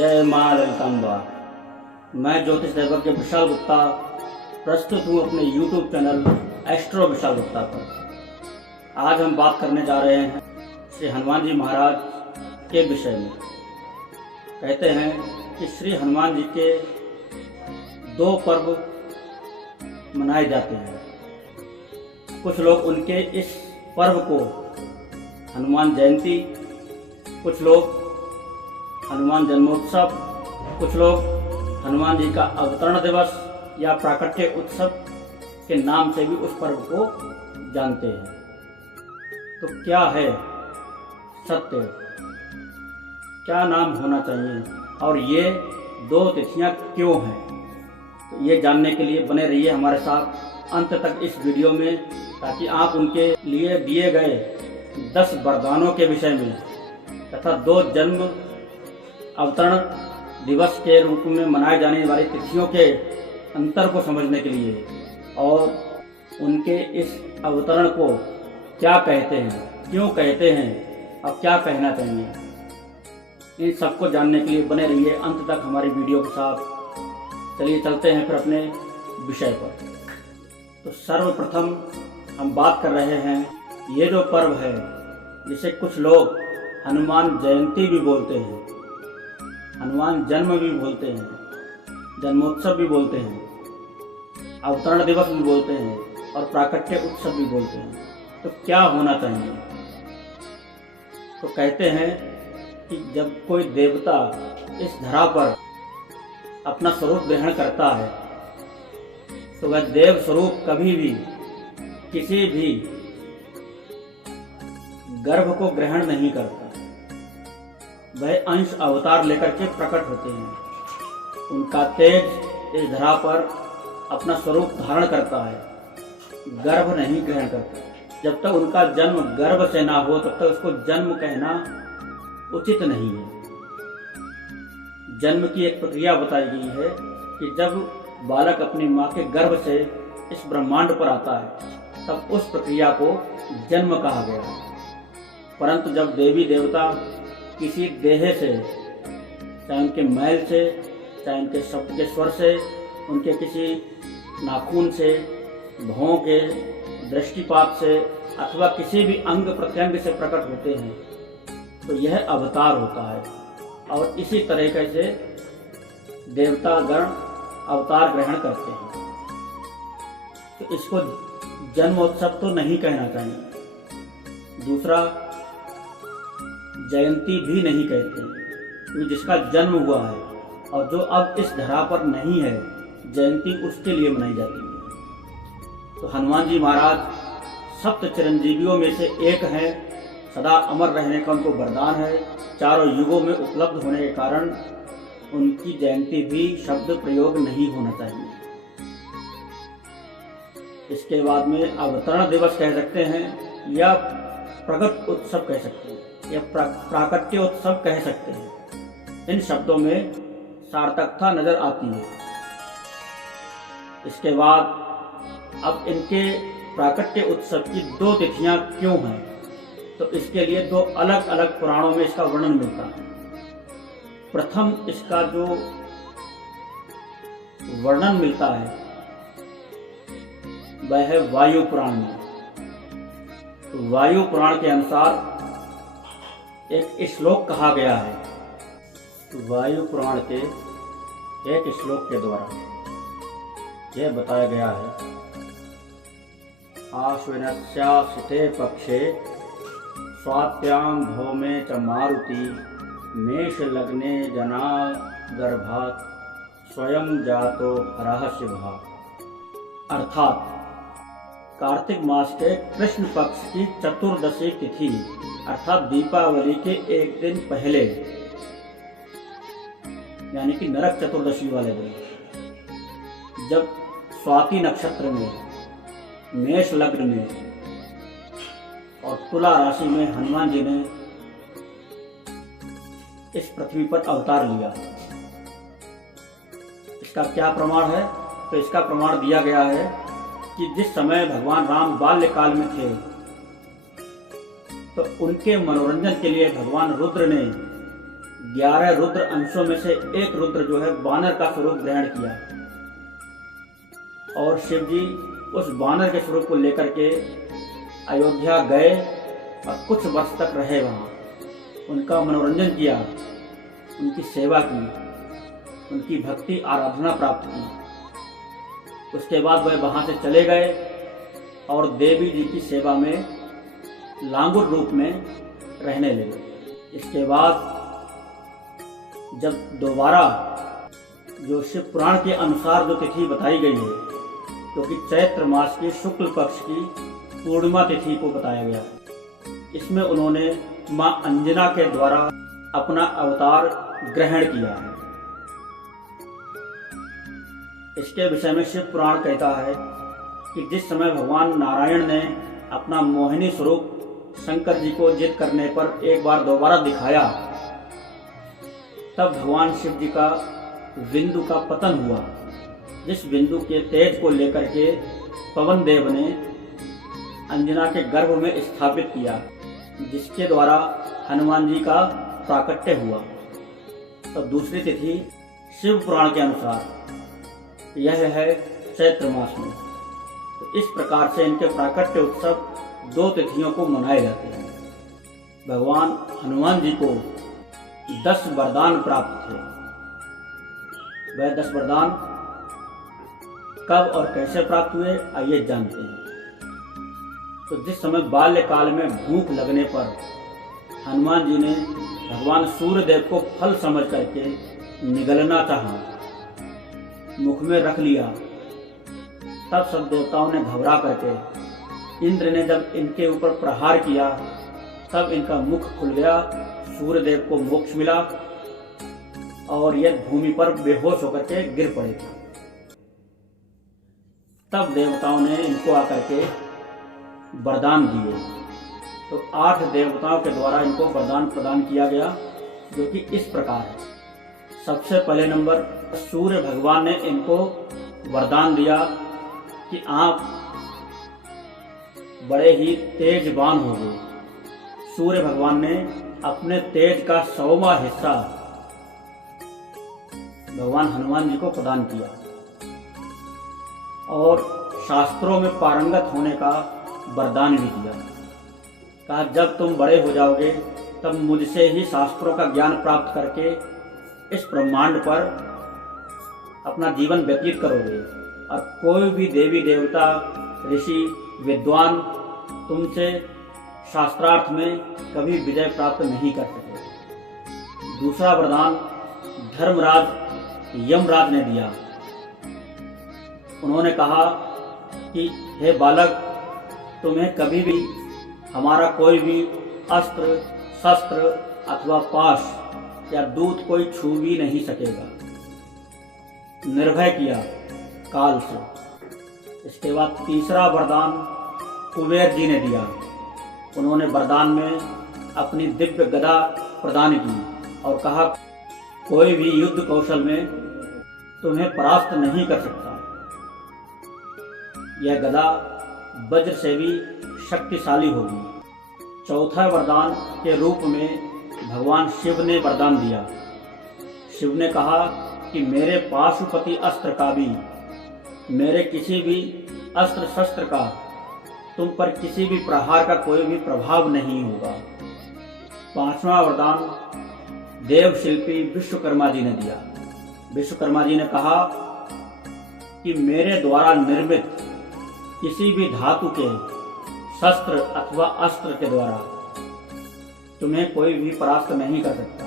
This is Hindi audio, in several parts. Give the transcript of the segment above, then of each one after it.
जय माँ ललितांबा। मैं ज्योतिष दैवज्ञ विशाल गुप्ता प्रस्तुत हूँ अपने YouTube channel astro Vishal Gupta पर। आज हम बात करने जा रहे हैं श्री हनुमान जी महाराज के विषय में। कहते हैं कि श्री हनुमान जी के दो पर्व मनाए जाते हैं। कुछ लोग उनके इस पर्व को हनुमान जयंती, कुछ लोग हनुमान जन्मोत्सव, कुछ लोग हनुमान जी का अवतरण दिवस या प्राकट्य उत्सव के नाम से भी उस पर्व को जानते हैं। तो क्या है सत्य, क्या नाम होना चाहिए और ये दो तिथियां क्यों हैं, तो ये जानने के लिए बने रहिए हमारे साथ अंत तक इस वीडियो में, ताकि आप उनके लिए दिए गए 10 वरदानों के विषय में तथा 2 जन्म अवतरण दिवस के रूप में मनाए जाने वाली तिथियों के अंतर को समझने के लिए और उनके इस अवतरण को क्या कहते हैं, क्यों कहते हैं और क्या कहना चाहिए, इन सबको जानने के लिए बने रहिए अंत तक हमारी वीडियो के साथ। चलिए चलते हैं फिर अपने विषय पर। तो सर्वप्रथम हम बात कर रहे हैं, ये जो पर्व है जिसे कुछ लोग हनुमान जयंती भी बोलते हैं, हनुमान जन्म भी बोलते हैं, जन्मोत्सव भी बोलते हैं, अवतरण दिवस भी बोलते हैं और प्राकट्य उत्सव भी बोलते हैं, तो क्या होना चाहिए? तो कहते हैं कि जब कोई देवता इस धरा पर अपना स्वरूप ग्रहण करता है तो वह देव स्वरूप कभी भी किसी भी गर्भ को ग्रहण नहीं करता। वह अंश अवतार लेकर के प्रकट होते हैं। उनका तेज इस धरा पर अपना स्वरूप धारण करता है, गर्भ नहीं ग्रहण करता। जब तक उनका जन्म गर्भ से ना हो तब तक उसको जन्म कहना उचित नहीं है। जन्म की एक प्रक्रिया बताई गई है कि जब बालक अपनी माँ के गर्भ से इस ब्रह्मांड पर आता है तब उस प्रक्रिया को जन्म कहा गया है। परंतु जब देवी देवता किसी देह से, चाहे उनके मैल से, चाहे उनके शब्द के स्वर से, उनके किसी नाखून से, भौं के दृष्टिपात से अथवा किसी भी अंग प्रत्यंग से प्रकट होते हैं तो यह अवतार होता है। और इसी तरीके से देवतागण अवतार ग्रहण करते हैं। तो इसको जन्मोत्सव तो नहीं कहना चाहिए। दूसरा, जयंती भी नहीं कहते हैं, क्योंकि जिसका जन्म हुआ है और जो अब इस धरा पर नहीं है, जयंती उसके लिए मनाई जाती है। तो हनुमान जी महाराज सप्त चिरंजीवियों में से एक हैं, सदा अमर रहने का उनको वरदान है। चारों युगों में उपलब्ध होने के कारण उनकी जयंती भी शब्द प्रयोग नहीं होना चाहिए। इसके बाद में अवतरण दिवस कह सकते हैं या प्रगट उत्सव कह सकते हैं या प्राकट्य उत्सव कह सकते हैं। इन शब्दों में सार्थकता नजर आती है। इसके बाद अब इनके प्राकट्य उत्सव की 2 तिथियां क्यों हैं, तो इसके लिए 2 अलग अलग पुराणों में इसका वर्णन मिलता है। प्रथम इसका जो वर्णन मिलता है वह है वायु पुराण में। तो वायु पुराण के अनुसार एक श्लोक कहा गया है। वायु पुराण के एक श्लोक के द्वारा यह बताया गया है, आश्विनस्यासिते पक्षे स्वात्यां भौमे च मारुति मेष लग्ने जना गर्भात् स्वयं जातो हरः शिवः। अर्थात कार्तिक मास के कृष्ण पक्ष की चतुर्दशी तिथि अर्थात दीपावली के एक दिन पहले, यानी कि नरक चतुर्दशी वाले दिन, जब स्वाति नक्षत्र में, मेष लग्न में और तुला राशि में हनुमान जी ने इस पृथ्वी पर अवतार लिया। इसका क्या प्रमाण है? तो इसका प्रमाण दिया गया है कि जिस समय भगवान राम बाल्यकाल में थे तो उनके मनोरंजन के लिए भगवान रुद्र ने 11 रुद्र अंशों में से एक रुद्र जो है बानर का स्वरूप ग्रहण किया और शिव जी उस बानर के स्वरूप को लेकर के अयोध्या गए और कुछ वर्ष तक रहे वहाँ, उनका मनोरंजन किया, उनकी सेवा की, उनकी भक्ति आराधना प्राप्त की। उसके बाद वह वहाँ से चले गए और देवी जी की सेवा में लांगुर रूप में रहने लगे। इसके बाद जब दोबारा जो शिव पुराण के अनुसार जो तिथि बताई गई है, क्योंकि चैत्र मास के शुक्ल पक्ष की पूर्णिमा तिथि को बताया गया है, इसमें उन्होंने मां अंजना के द्वारा अपना अवतार ग्रहण किया है। इसके विषय में शिव पुराण कहता है कि जिस समय भगवान नारायण ने अपना मोहिनी स्वरूप शंकर जी को जिद करने पर एक बार दोबारा दिखाया, तब भगवान शिव जी का बिंदु का पतन हुआ, जिस बिंदु के तेज को लेकर के पवन देव ने अंजना के गर्भ में स्थापित किया, जिसके द्वारा हनुमान जी का प्राकट्य हुआ। तो दूसरी तिथि शिव पुराण के अनुसार यह है चैत्र मास में। तो इस प्रकार से इनके प्राकट्य उत्सव 2 तिथियों को मनाए जाते हैं। भगवान हनुमान जी को 10 वरदान प्राप्त थे। वह 10 वरदान कब और कैसे प्राप्त हुए, आइए जानते हैं। तो जिस समय बाल्यकाल में भूख लगने पर हनुमान जी ने भगवान सूर्य देव को फल समझ करके निगलना चाहा, मुख में रख लिया, तब सब देवताओं ने घबरा करके इंद्र ने जब इनके ऊपर प्रहार किया, तब इनका मुख खुल गया, सूर्य देव को मोक्ष मिला और यह भूमि पर बेहोश होकर के गिर पड़े थे। तब देवताओं ने इनको आकर के वरदान दिए। तो 8 देवताओं के द्वारा इनको वरदान प्रदान किया गया, जो कि इस प्रकार है। सबसे पहले नंबर, सूर्य भगवान ने इनको वरदान दिया कि आप बड़े ही तेजवान होंगे। सूर्य भगवान ने अपने तेज का 100वां हिस्सा भगवान हनुमान जी को प्रदान किया और शास्त्रों में पारंगत होने का वरदान भी दिया। कहा जब तुम बड़े हो जाओगे तब मुझसे ही शास्त्रों का ज्ञान प्राप्त करके इस ब्रह्मांड पर अपना जीवन व्यतीत करोगे और कोई भी देवी देवता ऋषि विद्वान तुमसे शास्त्रार्थ में कभी विजय प्राप्त नहीं कर सके। दूसरा वरदान धर्मराज यमराज ने दिया। उन्होंने कहा कि हे बालक, तुम्हें कभी भी हमारा कोई भी अस्त्र शस्त्र अथवा पाश या दूत कोई छू भी नहीं सकेगा। निर्भय किया काल से। इसके बाद तीसरा वरदान कुबेर जी ने दिया। उन्होंने वरदान में अपनी दिव्य गदा प्रदान की और कहा कोई भी युद्ध कौशल में तुम्हें परास्त नहीं कर सकता। यह गदा वज्र से भी शक्तिशाली होगी। चौथा वरदान के रूप में भगवान शिव ने वरदान दिया। शिव ने कहा कि मेरे पाशुपति अस्त्र का भी, मेरे किसी भी अस्त्र शस्त्र का तुम पर किसी भी प्रहार का कोई भी प्रभाव नहीं होगा। पांचवा वरदान देव शिल्पी विश्वकर्मा जी ने दिया। विश्वकर्मा जी ने कहा कि मेरे द्वारा निर्मित किसी भी धातु के शस्त्र अथवा अस्त्र के द्वारा तुम्हें कोई भी परास्त नहीं कर सकता।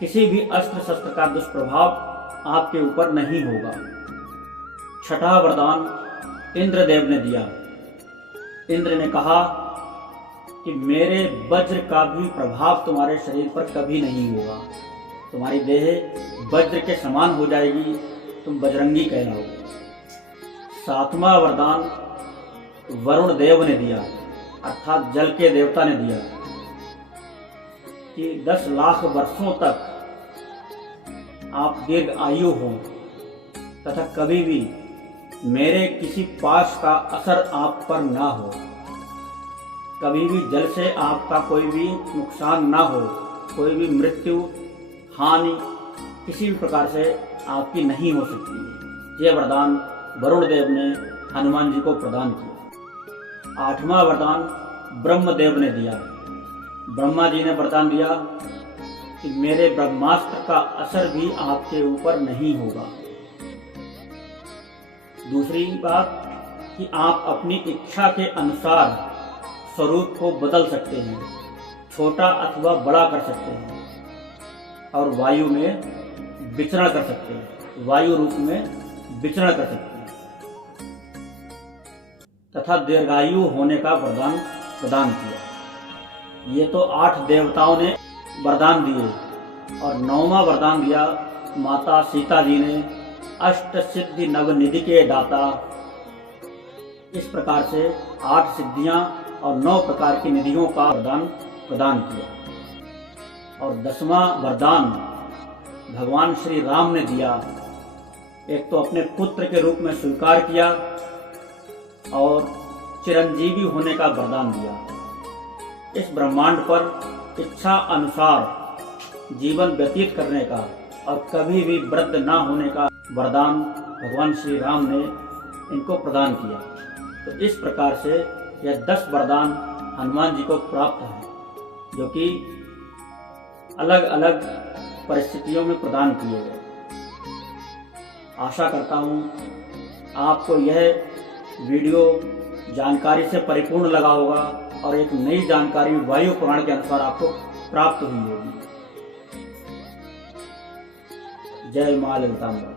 किसी भी अस्त्र शस्त्र का दुष्प्रभाव आपके ऊपर नहीं होगा। छठा वरदान इंद्रदेव ने दिया। इंद्र ने कहा कि मेरे वज्र का भी प्रभाव तुम्हारे शरीर पर कभी नहीं होगा। तुम्हारी देह वज्र के समान हो जाएगी, तुम बजरंगी कहलाओगे। सातवां वरदान वरुण देव ने दिया, अर्थात जल के देवता ने दिया कि 10 लाख वर्षों तक आप दीर्घ आयु हो तथा कभी भी मेरे किसी पाश का असर आप पर ना हो। कभी भी जल से आपका कोई भी नुकसान ना हो, कोई भी मृत्यु हानि किसी भी प्रकार से आपकी नहीं हो सकती है। यह वरदान वरुण देव ने हनुमान जी को प्रदान किया। 8वां वरदान ब्रह्मदेव ने दिया। ब्रह्मा जी ने वरदान दिया कि मेरे ब्रह्मास्त्र का असर भी आपके ऊपर नहीं होगा। दूसरी बात कि आप अपनी इच्छा के अनुसार स्वरूप को बदल सकते हैं, छोटा अथवा बड़ा कर सकते हैं और वायु में विचरण कर सकते हैं, वायु रूप में विचरण कर सकते हैं तथा दीर्घायु होने का वरदान प्रदान किया। ये तो 8 देवताओं ने वरदान दिए और 9वां वरदान दिया माता सीता जी ने, अष्ट सिद्धि नवनिधि के दाता। इस प्रकार से 8 सिद्धियां और 9 प्रकार की निधियों का वरदान प्रदान किया। और 10वां वरदान भगवान श्री राम ने दिया। एक तो अपने पुत्र के रूप में स्वीकार किया और चिरंजीवी होने का वरदान दिया। इस ब्रह्मांड पर इच्छा अनुसार जीवन व्यतीत करने का और कभी भी वृद्ध ना होने का वरदान भगवान श्री राम ने इनको प्रदान किया। तो इस प्रकार से यह 10 वरदान हनुमान जी को प्राप्त है, जो कि अलग अलग परिस्थितियों में प्रदान किए गए। आशा करता हूँ आपको यह वीडियो जानकारी से परिपूर्ण लगा होगा और एक नई जानकारी वायु पुराण के अनुसार आपको प्राप्त हुई होगी। जय मां ललितांबा।